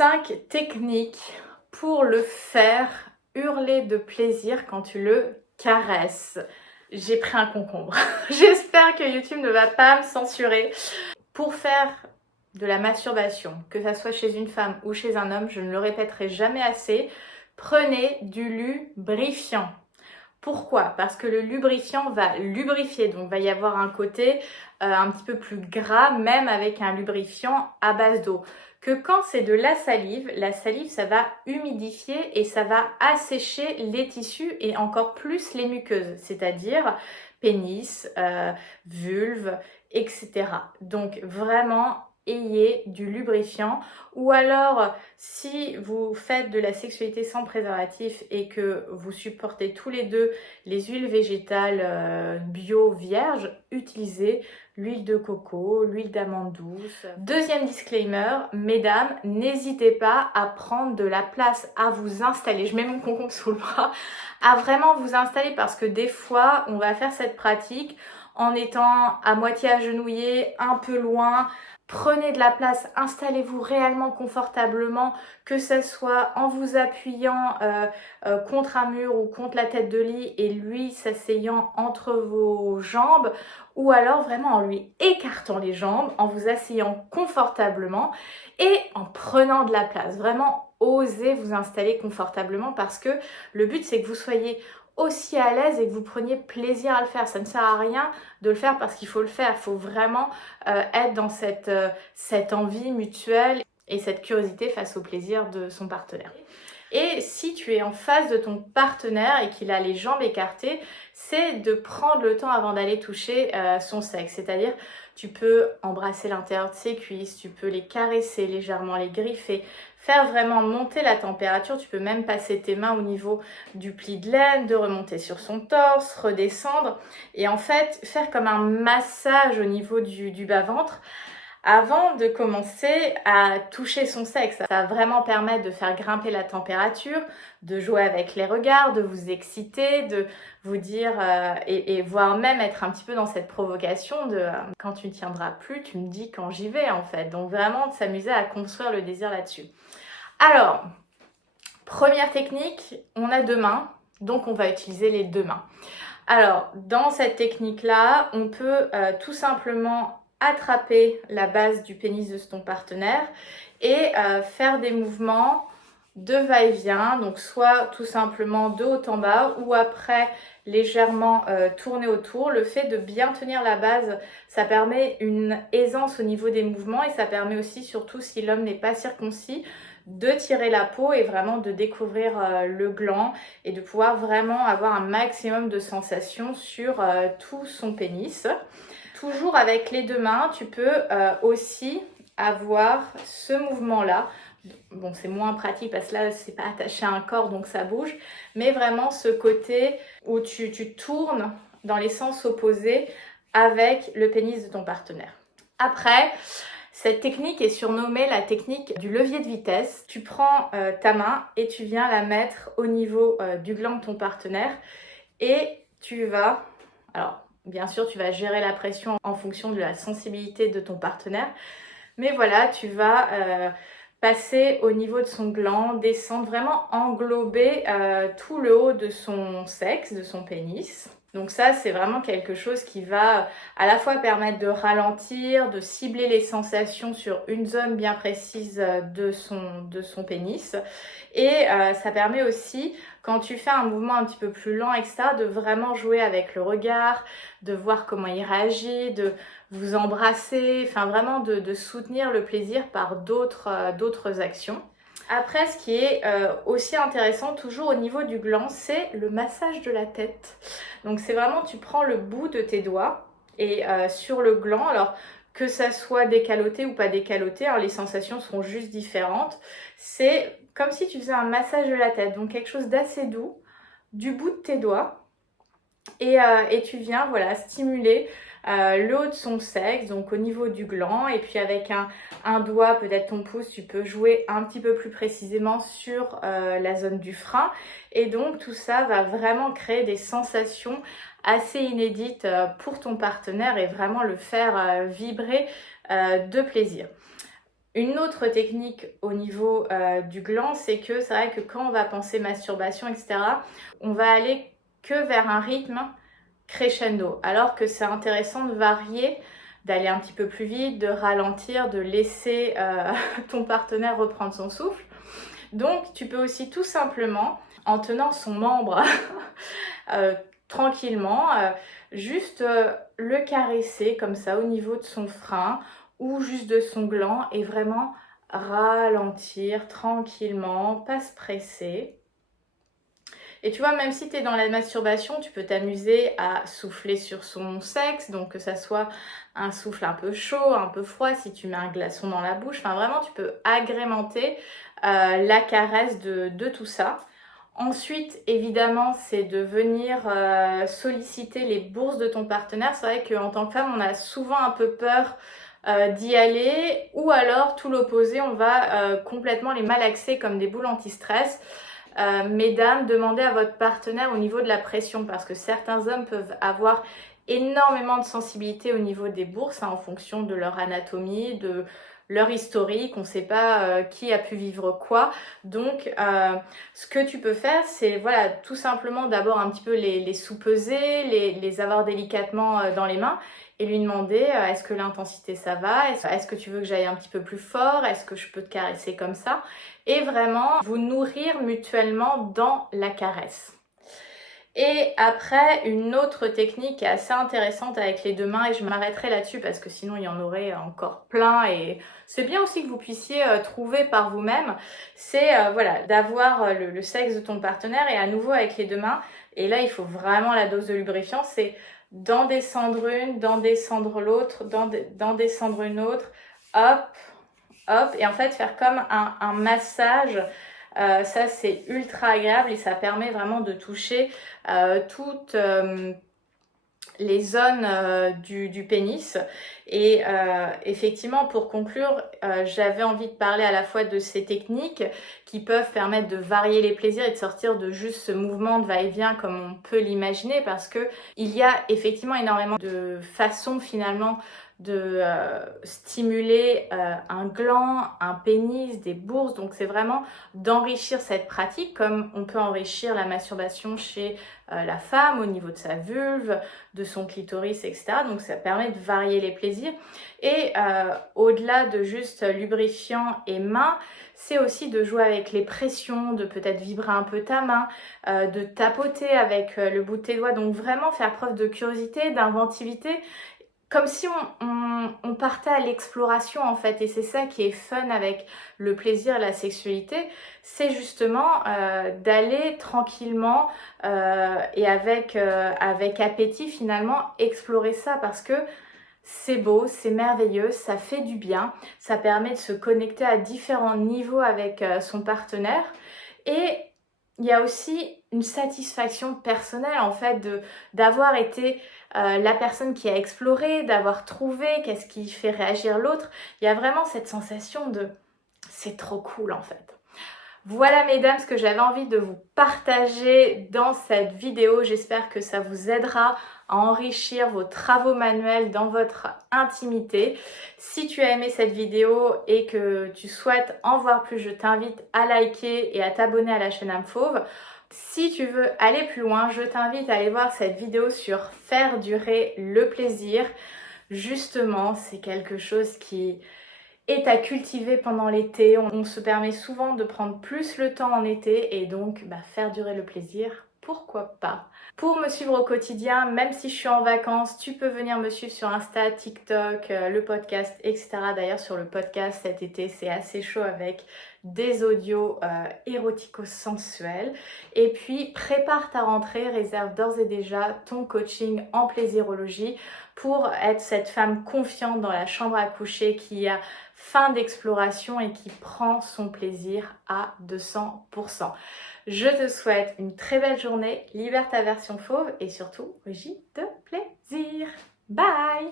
5 techniques pour le faire hurler de plaisir quand tu le caresses. J'ai pris un concombre. J'espère que YouTube ne va pas me censurer. Pour faire de la masturbation, que ça soit chez une femme ou chez un homme, je ne le répéterai jamais assez, prenez du lubrifiant. Pourquoi? Parce que le lubrifiant va lubrifier, donc il va y avoir un côté un petit peu plus gras, même avec un lubrifiant à base d'eau. Que quand c'est de la salive ça va humidifier et ça va assécher les tissus et encore plus les muqueuses, c'est-à-dire pénis, vulve, etc. Donc vraiment, ayez du lubrifiant. Ou alors, si vous faites de la sexualité sans préservatif et que vous supportez tous les deux les huiles végétales bio vierges, utilisez l'huile de coco, l'huile d'amande douce. Deuxième disclaimer, mesdames, n'hésitez pas à prendre de la place, à vous installer. Je mets mon concombre sous le bras, à vraiment vous installer parce que des fois, on va faire cette pratique en étant à moitié agenouillé, un peu loin. Prenez de la place, installez-vous réellement confortablement, que ce soit en vous appuyant contre un mur ou contre la tête de lit et lui s'asseyant entre vos jambes, ou alors vraiment en lui écartant les jambes, en vous asseyant confortablement et en prenant de la place. Vraiment, osez vous installer confortablement parce que le but c'est que vous soyez aussi à l'aise et que vous preniez plaisir à le faire. Ça ne sert à rien de le faire parce qu'il faut le faire. Il faut vraiment être dans cette envie mutuelle et cette curiosité face au plaisir de son partenaire. Et si tu es en face de ton partenaire et qu'il a les jambes écartées, c'est de prendre le temps avant d'aller toucher son sexe. C'est-à-dire, tu peux embrasser l'intérieur de ses cuisses, tu peux les caresser légèrement, les griffer, faire vraiment monter la température. Tu peux même passer tes mains au niveau du pli de laine, de remonter sur son torse, redescendre et en fait faire comme un massage au niveau du bas-ventre avant de commencer à toucher son sexe. Ça va vraiment permettre de faire grimper la température, de jouer avec les regards, de vous exciter, de vous dire et voire même être un petit peu dans cette provocation de quand tu ne tiendras plus, tu me dis quand j'y vais en fait. Donc vraiment de s'amuser à construire le désir là-dessus. Alors, première technique, on a 2 mains, donc on va utiliser les 2 mains. Alors, dans cette technique-là, on peut tout simplement attraper la base du pénis de ton partenaire et faire des mouvements de va-et-vient, donc soit tout simplement de haut en bas ou après légèrement tourner autour. Le fait de bien tenir la base, ça permet une aisance au niveau des mouvements et ça permet aussi, surtout si l'homme n'est pas circoncis, de tirer la peau et vraiment de découvrir le gland et de pouvoir vraiment avoir un maximum de sensations sur tout son pénis. Toujours avec les 2 mains, tu peux aussi avoir ce mouvement-là. Bon, c'est moins pratique parce que là, c'est pas attaché à un corps, donc ça bouge. Mais vraiment ce côté où tu tournes dans les sens opposés avec le pénis de ton partenaire. Après, cette technique est surnommée la technique du levier de vitesse. Tu prends ta main et tu viens la mettre au niveau du gland de ton partenaire et tu vas... Alors, bien sûr, tu vas gérer la pression en fonction de la sensibilité de ton partenaire. Mais voilà, tu vas passer au niveau de son gland, descendre, vraiment englober tout le haut de son sexe, de son pénis. Donc ça, c'est vraiment quelque chose qui va à la fois permettre de ralentir, de cibler les sensations sur une zone bien précise de son pénis. Et ça permet aussi, quand tu fais un mouvement un petit peu plus lent, etc., de vraiment jouer avec le regard, de voir comment il réagit, de vous embrasser, enfin vraiment de soutenir le plaisir par d'autres actions. Après, ce qui est aussi intéressant, toujours au niveau du gland, c'est le massage de la tête. Donc c'est vraiment, tu prends le bout de tes doigts et sur le gland, alors que ça soit décaloté ou pas décaloté, alors les sensations seront juste différentes. C'est comme si tu faisais un massage de la tête, donc quelque chose d'assez doux, du bout de tes doigts. Et tu viens voilà, stimuler le haut de son sexe, donc au niveau du gland, et puis avec un doigt, peut-être ton pouce, tu peux jouer un petit peu plus précisément sur la zone du frein. Et donc tout ça va vraiment créer des sensations assez inédites pour ton partenaire et vraiment le faire vibrer de plaisir. Une autre technique au niveau du gland, c'est que c'est vrai que quand on va penser masturbation, etc., on va aller que vers un rythme crescendo, alors que c'est intéressant de varier, d'aller un petit peu plus vite, de ralentir, de laisser ton partenaire reprendre son souffle. Donc tu peux aussi tout simplement, en tenant son membre tranquillement, juste le caresser comme ça au niveau de son frein ou juste de son gland et vraiment ralentir tranquillement, pas se presser. Et tu vois, même si tu es dans la masturbation, tu peux t'amuser à souffler sur son sexe, donc que ça soit un souffle un peu chaud, un peu froid, si tu mets un glaçon dans la bouche. Enfin, vraiment, tu peux agrémenter la caresse de tout ça. Ensuite, évidemment, c'est de venir solliciter les bourses de ton partenaire. C'est vrai qu'en tant que femme, on a souvent un peu peur d'y aller, ou alors tout l'opposé, on va complètement les malaxer comme des boules anti-stress. Mesdames, demandez à votre partenaire au niveau de la pression, parce que certains hommes peuvent avoir énormément de sensibilité au niveau des bourses, en fonction de leur anatomie, de leur historique, on ne sait pas qui a pu vivre quoi. Donc ce que tu peux faire, c'est voilà, tout simplement d'abord un petit peu les sous-peser, les avoir délicatement dans les mains et lui demander est-ce que l'intensité ça va, est-ce que tu veux que j'aille un petit peu plus fort, est-ce que je peux te caresser comme ça, et vraiment vous nourrir mutuellement dans la caresse. Et après, une autre technique qui est assez intéressante avec les deux mains, et je m'arrêterai là-dessus parce que sinon il y en aurait encore plein, et c'est bien aussi que vous puissiez trouver par vous-même, c'est voilà, d'avoir le sexe de ton partenaire et à nouveau avec les deux mains, et là il faut vraiment la dose de lubrifiant, c'est d'en descendre une, d'en descendre l'autre, d'en descendre une autre, hop, hop, et en fait faire comme un massage. Ça c'est ultra agréable et ça permet vraiment de toucher toutes les zones du pénis. Et effectivement, pour conclure, j'avais envie de parler à la fois de ces techniques qui peuvent permettre de varier les plaisirs et de sortir de juste ce mouvement de va-et-vient comme on peut l'imaginer, parce que il y a effectivement énormément de façons finalement de stimuler un gland, un pénis, des bourses. Donc c'est vraiment d'enrichir cette pratique comme on peut enrichir la masturbation chez la femme au niveau de sa vulve, de son clitoris, etc. Donc ça permet de varier les plaisirs. Et au-delà de juste lubrifiant et main, c'est aussi de jouer avec les pressions, de peut-être vibrer un peu ta main, de tapoter avec le bout de tes doigts. Donc vraiment faire preuve de curiosité, d'inventivité, comme si on partait à l'exploration en fait. Et c'est ça qui est fun avec le plaisir et la sexualité, c'est justement d'aller tranquillement et avec appétit finalement explorer ça, parce que c'est beau, c'est merveilleux, ça fait du bien, ça permet de se connecter à différents niveaux avec son partenaire. Et il y a aussi une satisfaction personnelle en fait d'avoir été la personne qui a exploré, d'avoir trouvé qu'est-ce qui fait réagir l'autre. Il y a vraiment cette sensation de c'est trop cool en fait. Voilà mesdames ce que j'avais envie de vous partager dans cette vidéo. J'espère que ça vous aidera à enrichir vos travaux manuels dans votre intimité. Si tu as aimé cette vidéo et que tu souhaites en voir plus, je t'invite à liker et à t'abonner à la chaîne Âme Fauve. Si tu veux aller plus loin, je t'invite à aller voir cette vidéo sur faire durer le plaisir. Justement, c'est quelque chose qui est à cultiver pendant l'été. On se permet souvent de prendre plus le temps en été et donc faire durer le plaisir, pourquoi pas. Pour me suivre au quotidien, même si je suis en vacances, tu peux venir me suivre sur Insta, TikTok, le podcast, etc. D'ailleurs sur le podcast cet été, c'est assez chaud avec des audios érotico-sensuels. Et puis prépare ta rentrée, réserve d'ores et déjà ton coaching en plaisirologie pour être cette femme confiante dans la chambre à coucher qui a faim d'exploration et qui prend son plaisir à 200%. Je te souhaite une très belle journée, libère ta version fauve et surtout, rugis de plaisir. Bye!